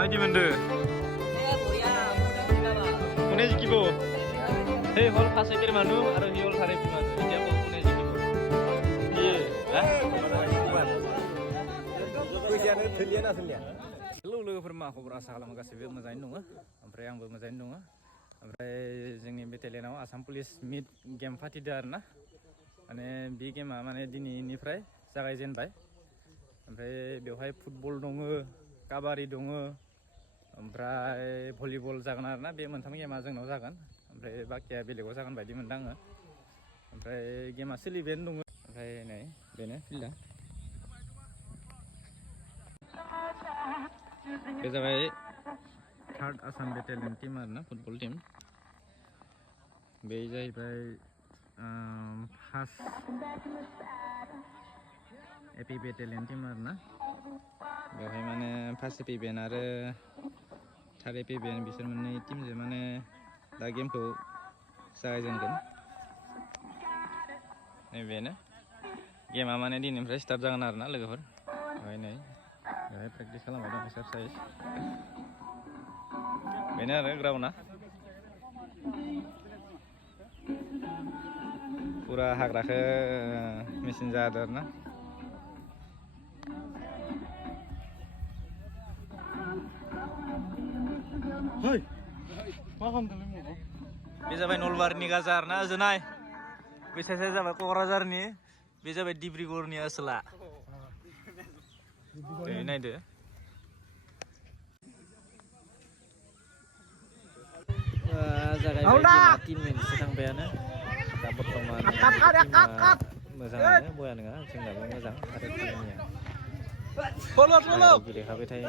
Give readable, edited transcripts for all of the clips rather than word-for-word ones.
মাইতি মন্দিৰ কোনে জিকিব সেই হ'ল ফাৰ্ষ্ট উইকেট মানুহ আৰু সি হ'ল থাৰ্ড উইকেট মানুহ এতিয়া কোনে জিকিব हेलौ लोगोफोर मा खबर आसा खालामो गासैबो मोजाङैनो दङ ओमफ्राय आंबो मोजाङैनो दङ ओमफ्राय जोंनि बेटेलियनाव आसाम पुलिस मिट गेम फाथिदो आरोना माने बे गेमा माने दिनैनिफ्राय जागायजेनबाय ओमफ्राय बेवहाय फुटबल दङ काबाडि दङ ओमफ्राय भलिबल जागोन आरोना बे मोनथाम गेमा जोंनाव जागोन ओमफ्राय बाकिया बेलेगाव जागोन बायदि मोनदों आङो ओमफ्राय गेमा सोलिबायानो दङ ओमफ्राय नै बेनो फिल्डआ बे जाबाय थार्ड आसाम बेटेलियन टीम आरोना फुटबल टीम बे जाहैबाय फार्स्ट एपि बेटेलियन टीम आरोना बेवहाय माने फार्स्ट एपि बेन आरो थार्ड एपि बेन बिसोर मोननै टीमजों माने दा गेमखौ जागायजेनगोन नैबेनो गेमा माने दिनैनिफ्राय स्टार्ट जागोन आरोना लोगोफोर बेवहाय नै बेवहाय प्रेक्टिस खालामबाय दं एक्सारसाइज बेनो आरो ग्राउन्डआ फुरा हाग्राखौ मेचिन जादों आरोना बे जाबाय नलबारिनि गाजा आरोना ओजोंहाय बे सासे जाबाय क'क्राझारनि बे जाबाय डिब्रुगड़नि ओसोला नायदो जागायबाय 3 मिनिटसो थांबायानो दा बर्थमान मोजाङानो बया नङा जोंनाबो मोजां आरो टीमनिया गेलेखाबाय थायो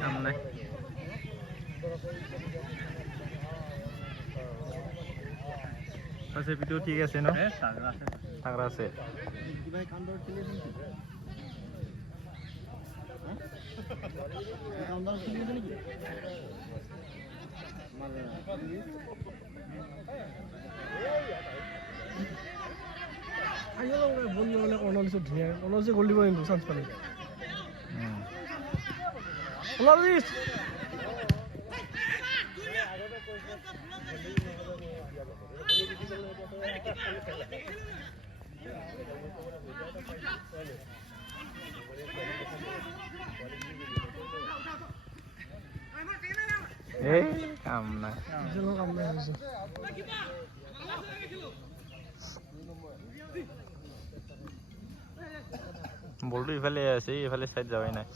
সামনে আছে ভিডিও ঠিক আছে ন থাকরা আছে অনজে গল দিব কিন্তু চান্স পালে কাম নাই বলটো ইফালে আছে ইফালে সাইড যাওয়াই নাই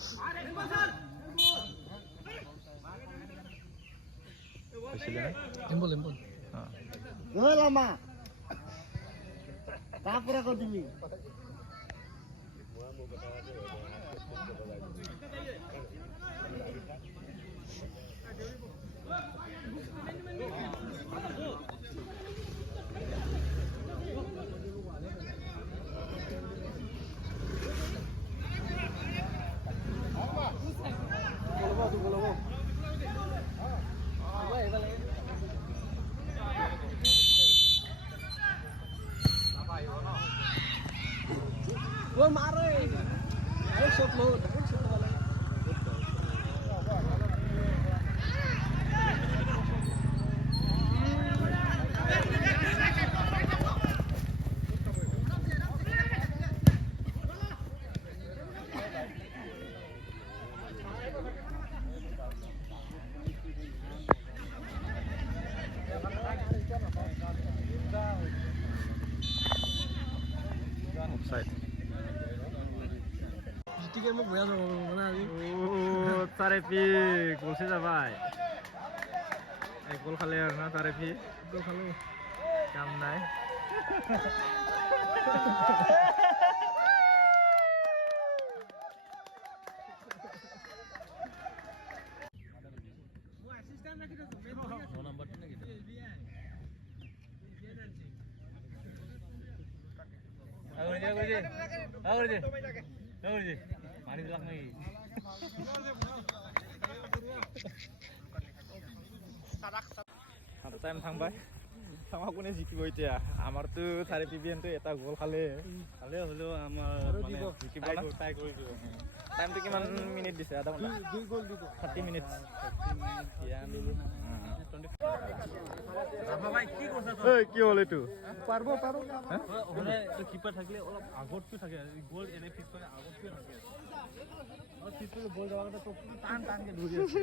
तारेपि गलसे जाबाय एक गल खाले आरोना तारेपि गल खाले काम नाय টাইম থাকবাই থাকা কোনে জিকিব এতিয়া আমাৰতো চাৰে পিবিএনটো এটা গ'ল খালে হ'লেও আমাৰ জিকিব ট্ৰাই কৰি দিব টাইমটো কিমান মিনিট দিছে আধা ঘণ্টা 30 মিনিট কি হ'ল এইটো কিপাৰ থাকিলে অলপ আগতকৈ থাকে গ'ল এনে ফিক্স কৰে আগতকৈ থাকে অলপ ফিক্স কৰিলে বল যাৱাৰ কাৰণে টান টানকৈ ধৰি আছে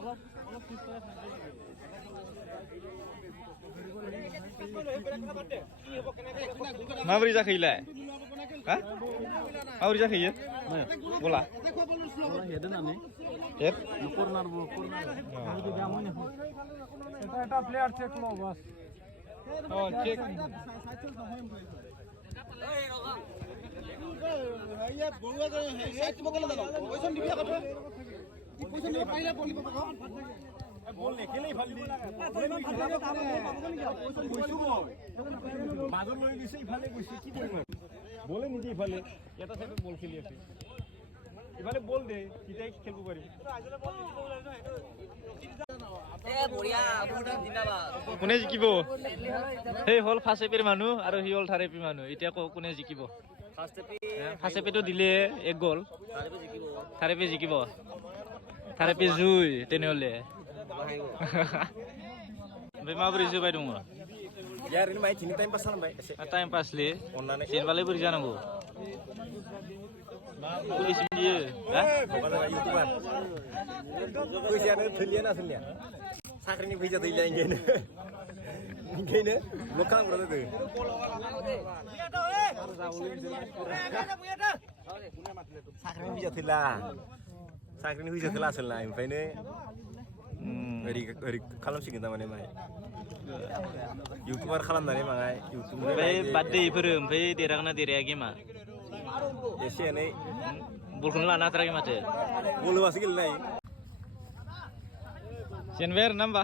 অলপ অলপ ফিক্স কৰে माबोरै जाखैलाय हा माबोरै जाखैयो बला हेड কর্নার বল কর্নার এটা প্লেয়ার চেক লো বাস চেক বল নেখেলেই ভাল দি মাজত লৈ গৈছে ইফালে গৈছে কি কৰিব বলে নিদি ইফালে এটা সাইডত বল খেলি আছে ইফালে বল দে কিটাই খেলব পাৰি কোনে জিকিব সেই হল ফাৰ্ষ্ট এপিৰ মানুহ আৰু হি হল থাৰ্ড এপিৰ মানুহ এতিয়া কোনে জিকিব ফাৰ্ষ্ট এপিটো দিলে এক গ'ল থাৰ্ড এপি জিকিব থাৰ্ড এপি জুই তেনেহ'লে ओमफ्राय माबोरै जोबाय दङ यार ओरैनो माइथिनि टाइम पास खालामबाय एसे टाइम पासलै अननानै जेनबालाय बोरै जानांगौ पुलिस बियो हा इउटुबार फैसायानो थोलिया ना थोलिया साख्रिनि फैसा थैलिया ओंखायनो ब्लक खालामग्रा जादों साख्रिनि फैसा थैला साख्रिनि फैसा थोला आसोलना ओमफ्रायनो ओरै खालामसिगोन थारमाने माहाय इउटुबार खालामनानै माहाय ओमफ्राय बाददे इफोरो ओमफ्राय देरहागोना देरहाया गेमा एसे एनै बलखौनो लानो हाथाराखै माथो बल होबासो गेलेनो हायो जेनबाय आरो ना होमबा